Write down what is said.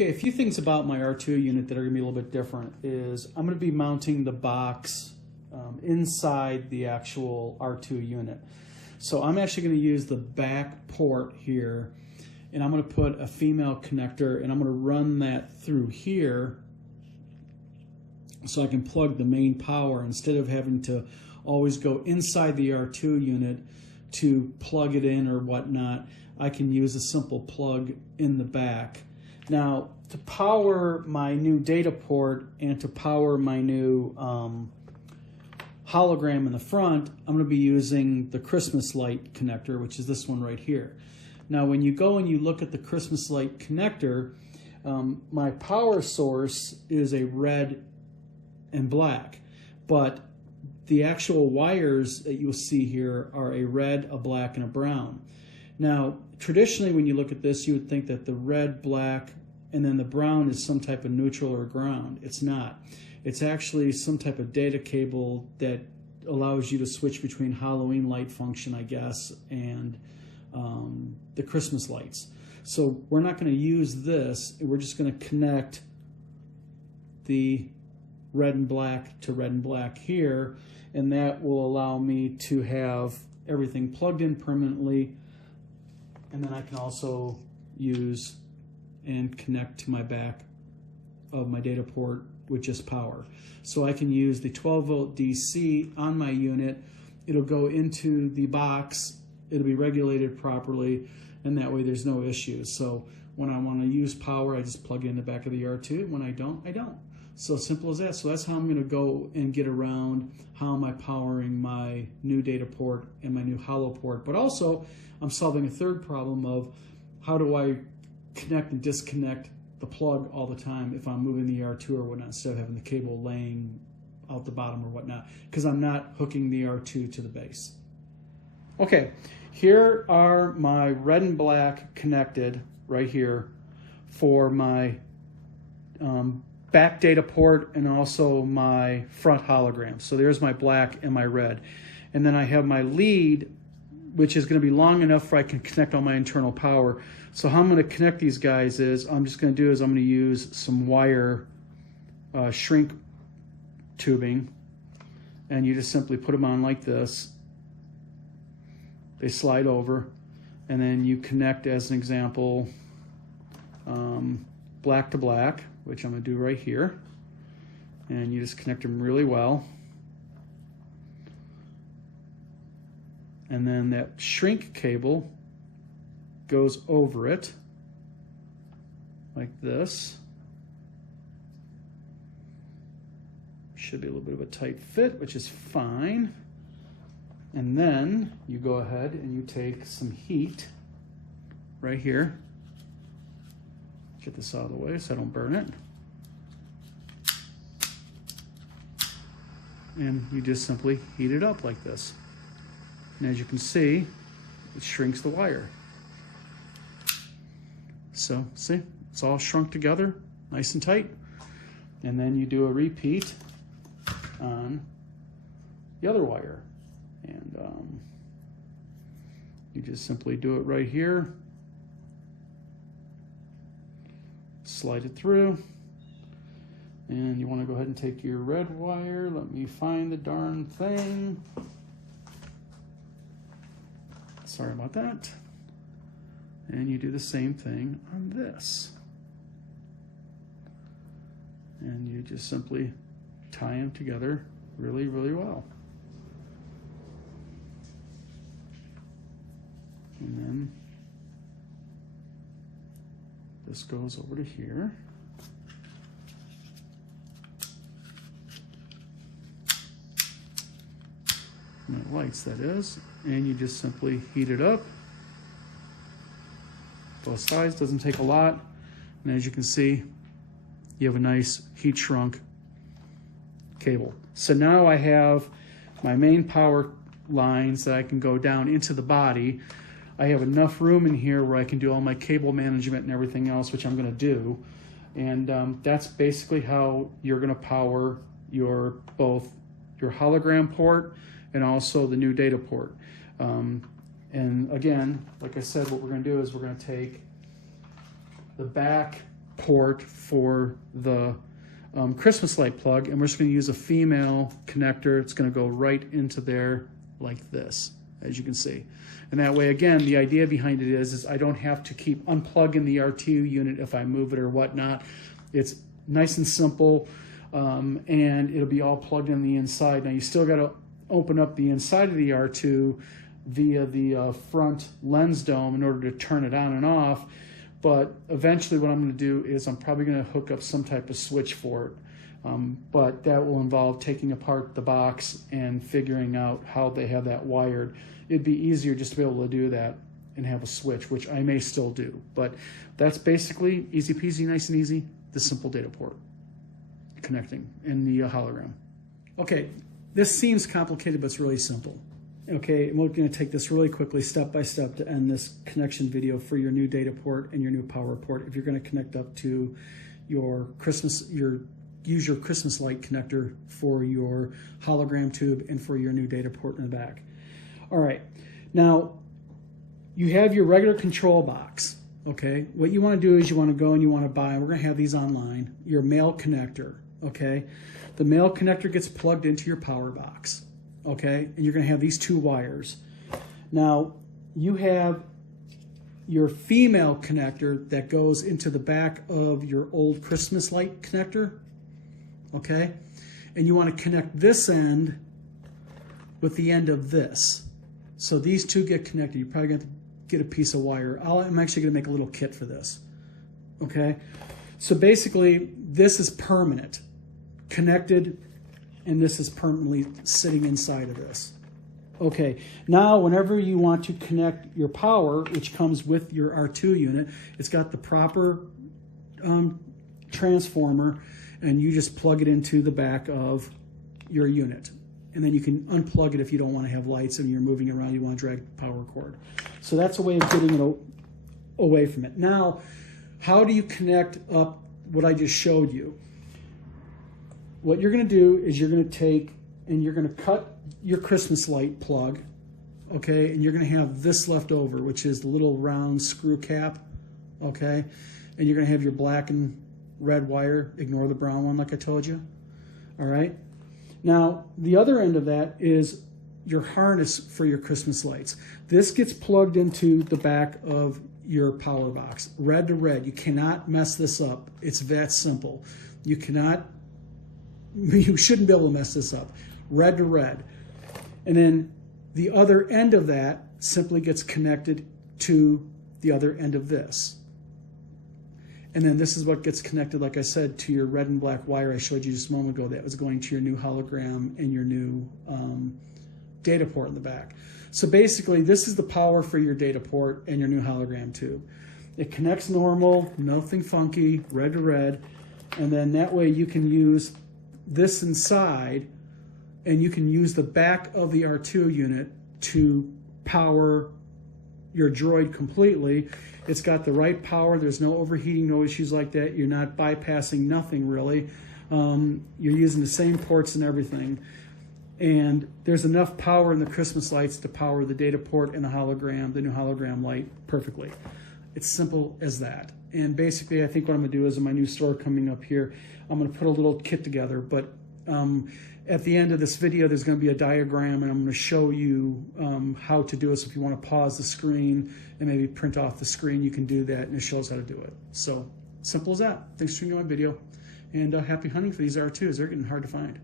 Okay, a few things about my R2 unit that are going to be a little bit different is I'm going to be mounting the box inside the actual R2 unit. So I'm actually going to use the back port here, and I'm going to put a female connector, and I'm going to run that through here so I can plug the main power instead of having to always go inside the R2 unit to plug it in or whatnot. I can use a simple plug in the back. Now, to power my new data port and to power my new hologram in the front, I'm going to be using the Christmas light connector, which is this one right here. Now, when you go and you look at the Christmas light connector, my power source is a red and black, but the actual wires that you'll see here are a red, a black, and a brown. Now, traditionally, when you look at this, you would think that the red, black, and then the brown is some type of neutral or ground. It's not. It's actually some type of data cable that allows you to switch between Halloween light function, I guess, and the Christmas lights. So we're not going to use this. We're just going to connect the red and black to red and black here, and that will allow me to have everything plugged in permanently. And then I can also use and connect to my back of my data port with just power. So I can use the 12-volt DC on my unit. It'll go into the box, it'll be regulated properly, and that way there's no issues. So when I want to use power, I just plug in the back of the R2. When I don't, I don't. So simple as that. So that's how I'm going to go and get around how am I powering my new data port and my new holo port. But also, I'm solving a third problem of how do I connect and disconnect the plug all the time if I'm moving the R2 or whatnot, instead of having the cable laying out the bottom or whatnot, because I'm not hooking the R2 to the base. Okay, here are my red and black connected right here for my back data port and also my front hologram. So there's my black and my red. And then I have my lead, which is going to be long enough where I can connect all my internal power. So how I'm going to connect these guys is I'm going to use some wire shrink tubing, and you just simply put them on like this. They slide over, and then you connect, as an example, black to black, which I'm going to do right here, and you just connect them really well. And then that shrink cable goes over it like this. Should be a little bit of a tight fit, which is fine. And then you go ahead and you take some heat right here. Get this out of the way so I don't burn it. And you just simply heat it up like this. And as you can see, it shrinks the wire. So see, it's all shrunk together, nice and tight. And then you do a repeat on the other wire. And you just simply do it right here. Slide it through. And you want to go ahead and take your red wire. Let me find the darn thing. Sorry about that. And you do the same thing on this. And you just simply tie them together really, really well. And then this goes over to here. And it lights, that is. And you just simply heat it up. Both sides, doesn't take a lot. And as you can see, you have a nice heat shrunk cable. So now I have my main power lines that I can go down into the body. I have enough room in here where I can do all my cable management and everything else, which I'm going to do. And that's basically how you're going to power both your hologram port and also the new data port. And again, like I said, what we're going to do is we're going to take the back port for the Christmas light plug, and we're just going to use a female connector. It's going to go right into there like this, as you can see. And that way, again, the idea behind it is I don't have to keep unplugging the R2 unit if I move it or whatnot. It's nice and simple, and it'll be all plugged in the inside. Now, you still got to open up the inside of the R2 via the front lens dome in order to turn it on and off. But eventually what I'm going to do is I'm probably going to hook up some type of switch for it. But that will involve taking apart the box and figuring out how they have that wired. It'd be easier just to be able to do that and have a switch, which I may still do. But that's basically easy peasy, nice and easy, the simple data port connecting in the hologram. Okay, this seems complicated, but it's really simple. Okay, and we're going to take this really quickly, step by step, to end this connection video for your new data port and your new power port. If you're going to connect up to your use your Christmas light connector for your hologram tube and for your new data port in the back. All right, now you have your regular control box. Okay, what you want to do is you want to go and you want to buy, we're going to have these online, your male connector. Okay, the male connector gets plugged into your power box. Okay, and you're going to have these two wires. Now, you have your female connector that goes into the back of your old Christmas light connector. Okay, and you want to connect this end with the end of this. So these two get connected. You're probably going to get a piece of wire. I'm actually going to make a little kit for this. Okay, so basically this is permanent, connected, and this is permanently sitting inside of this. Okay, now whenever you want to connect your power, which comes with your R2 unit, it's got the proper transformer, and you just plug it into the back of your unit. And then you can unplug it if you don't want to have lights and you're moving around, you want to drag the power cord. So that's a way of getting it away from it. Now, how do you connect up what I just showed you? What you're going to do is you're going to take and you're going to cut your Christmas light plug, okay, and you're going to have this left over, which is the little round screw cap, okay, and you're going to have your black and red wire. Ignore the brown one like I told you, all right? Now, the other end of that is your harness for your Christmas lights. This gets plugged into the back of your power box, red to red. You cannot mess this up. It's that simple. You shouldn't be able to mess this up. Red to red. And then the other end of that simply gets connected to the other end of this. And then this is what gets connected, like I said, to your red and black wire I showed you just a moment ago that was going to your new hologram and your new data port in the back. So basically, this is the power for your data port and your new hologram tube. It connects normal, nothing funky, red to red, and then that way you can use this inside, and you can use the back of the R2 unit to power your droid completely. It's got the right power. There's no overheating, no issues like that. You're not bypassing nothing really. You're using the same ports and everything. And there's enough power in the Christmas lights to power the data port and the hologram, the new hologram light perfectly. It's simple as that. And basically, I think what I'm going to do is in my new store coming up here, I'm going to put a little kit together. But at the end of this video, there's going to be a diagram, and I'm going to show you how to do it. So if you want to pause the screen and maybe print off the screen, you can do that, and it shows how to do it. So simple as that. Thanks for tuning in my video, and happy hunting for these R2s. They're getting hard to find.